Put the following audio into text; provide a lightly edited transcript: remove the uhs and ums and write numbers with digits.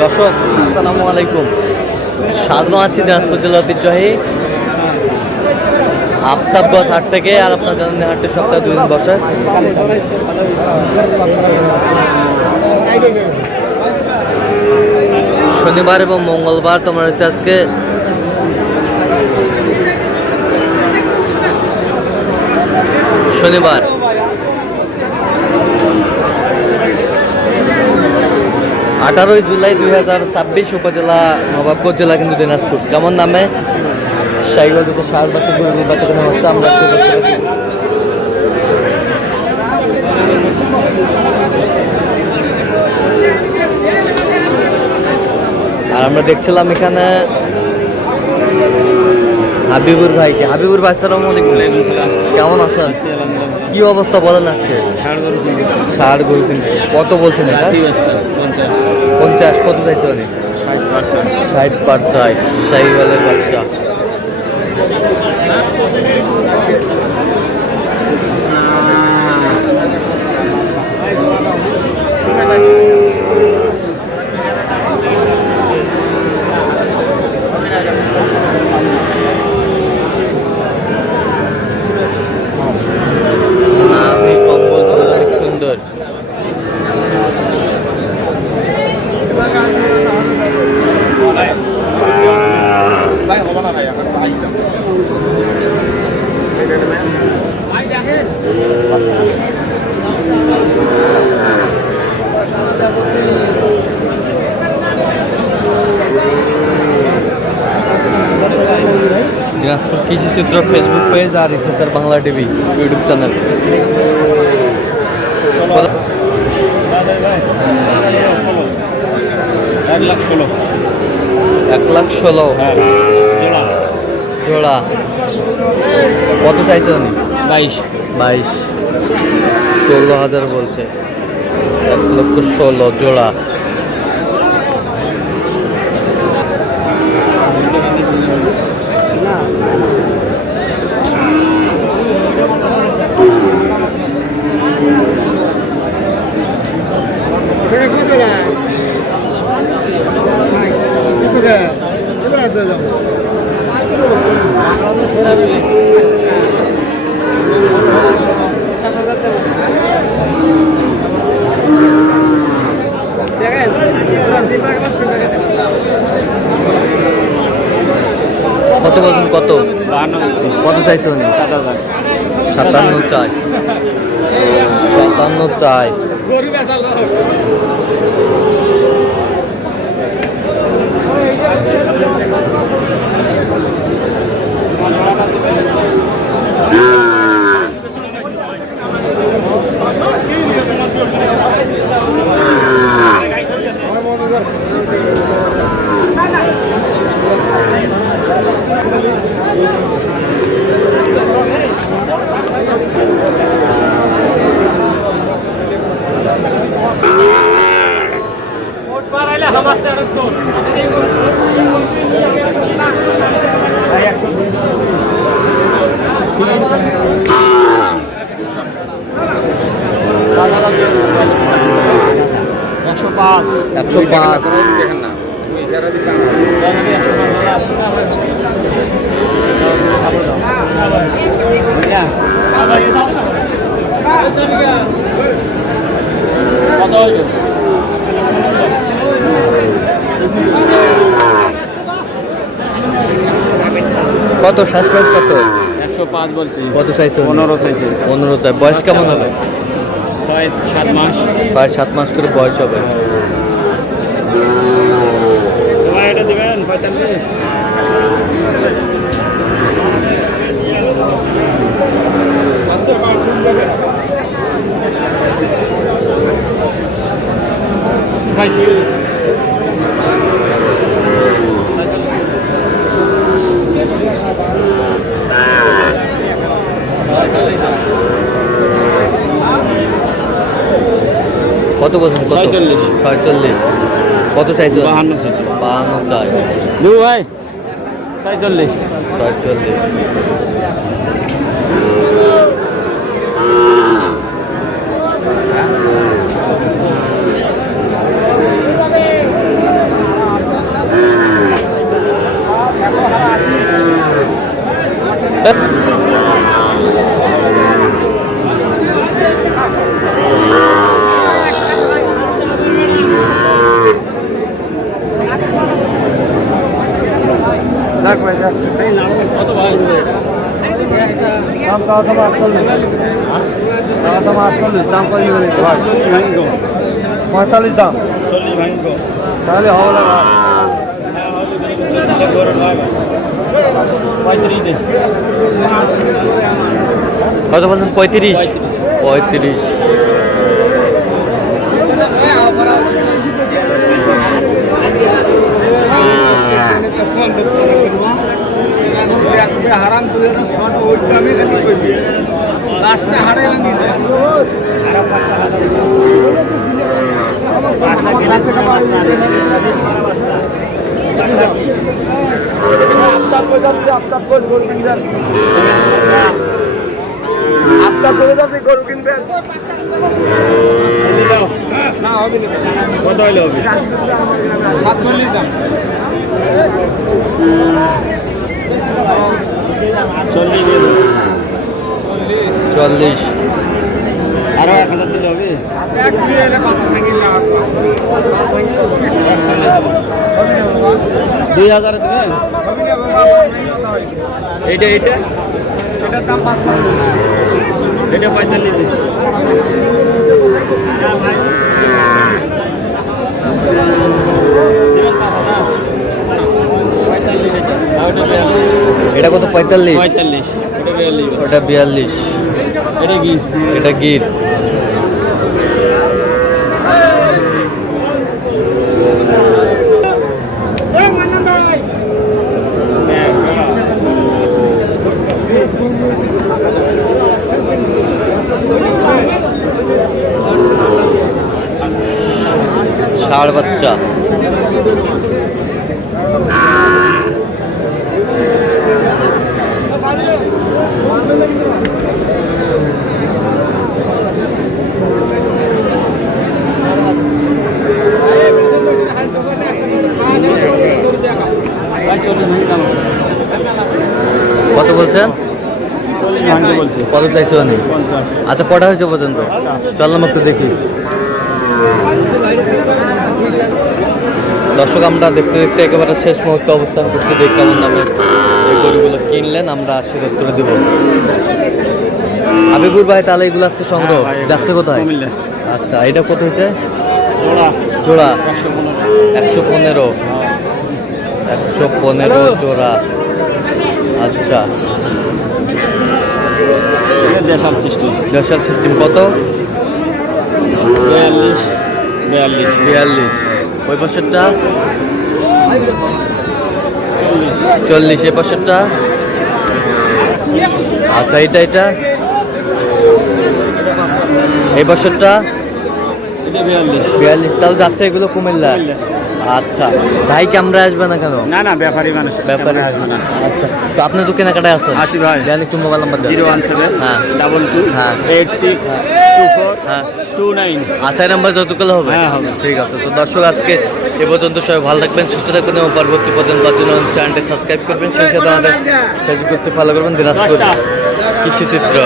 দর্শক আসসালামু আলাইকুম, স্বাগত আছি দিনাজপুর জেলা ঐতিহ্যবাহী আফতাবগঞ্জ হাট থেকে। আর আপনার জানেন হাটটি সপ্তাহে 2 দিন বসে। শনিবার এবং মঙ্গলবার তোমার হচ্ছে আজকে শনিবার 18 জুলাই 2026 উপজেলা নবাবগঞ্জ জেলা কিন্তু দিনাজপুর। কেমন নামে সাইকেল দুটো সার বাসে নির্বাচন হচ্ছে, আমরা আর আমরা দেখছিলাম এখানে হাবিবুর ভাইকে। হাবিবুর ভাই আসসালামু আলাইকুম। কেমন আছেন? কি অবস্থা বলেন আজকে? ষাড় গরু কিন্তু কত বলছেন এটা? 50। কত চাইছে অনেক? 60 চাই। শাহিওয়ালের বাচ্চা। দিনাজপুর কৃষি চিত্র ফেসবুক পেজ আর SSR Bangla TV YouTube channel. 1,16,000 জোড়া। কত চাইছে উনি? 22। 16,000 বলছে। 1,16,000 জোড়া। কত বলছেন? কত চাইছে উনি? 57 চাই। 57 চাই। একশো পাঁচ। কত শ্বাস প্রাইস? কত? 105 বলছি। কত চাইছে? 15 চাইছে। 15 চাই। বয়স কেমন হবে? 6-7 মাস। 6-7 মাস করে বয়স হবে। এটা দিবেন 45। ভাই কত বলছেন? 46। কত চাইছে? 52 চাই। ভাই 46। দাম কত বলে? 45 দাম। তাহলে হবে না ভাই। কত বলছেন? 35। 35। হারাম 2006 ওই দামে খাতি করবি লাস্টে হারাই ভাঙি যায় আপনার করে যাচ্ছে গরু কিনবেন না হবে না কত হইলে হবে 47 দাম 40। আরো 1000 দিলে হবে। এক দুই এলে 5 ভাঙি না 5 ভাঙি কত 2000 দিবেন। হবে না বাবা 5 ভাঙি কথা হয় এইটা এটার দাম 5 ভাঙি এটা 45 দিন। এটা কত? 45। 45 ওটা 42। এটা কি? এটা গির। ষাঁড় বাচ্চা। কত বলছেন? কত চাইছো? নেই। আচ্ছা, কটা হয়েছে পর্যন্ত? চললাম একটু দেখি। দর্শক, আমরা দেখতে দেখতে একেবারে শেষ মুহূর্তে অবস্থান করছি। দেখ কেমন দামে এই গরুগুলো কিনলেন, আমরা সেটা তুলে দেবো। হাবিবুর ভাই, তাহলে এগুলো আজকে সংগ্রহ যাচ্ছে কোথায়? আচ্ছা, এটা কত হয়েছে? জোড়া 115। 115 জোড়া। আচ্ছা, দেশাল সিস্টেম। দেশাল সিস্টেম কত? 42। ওই পাশেরটা 40। এ পাশেরটা? আচ্ছা, এটা এই পাশেরটা 42। তাহলে যাচ্ছে এগুলো কুমিল্লা। আচ্ছা, ভাই কি আমরা আসবে না কেন? না ব্যাপারী মানুষ, ব্যাপারে আসবে না। আচ্ছা, তো আপনি তো কেনাকাটায় আছেন। আসি ভাই। দেন একটু মোবাইল নাম্বার দেন। 017 হ্যাঁ 22 হ্যাঁ 86 হ্যাঁ 24 29। আচ্ছা, এই নাম্বার যতগুলো হবে? হ্যাঁ, হবে। ঠিক আছে। তো দর্শক, আজকে এ পর্যন্ত সবাই ভালো থাকবেন, সুস্থ থাকবেন এবং পরবর্তী পর্যন্ত জন্য চ্যানেলটি সাবস্ক্রাইব করবেন। সেই সাথে আমাদের ফেসবুক পেজটি ফলো করবেন। দিনাজপুর কৃষিচিত্র।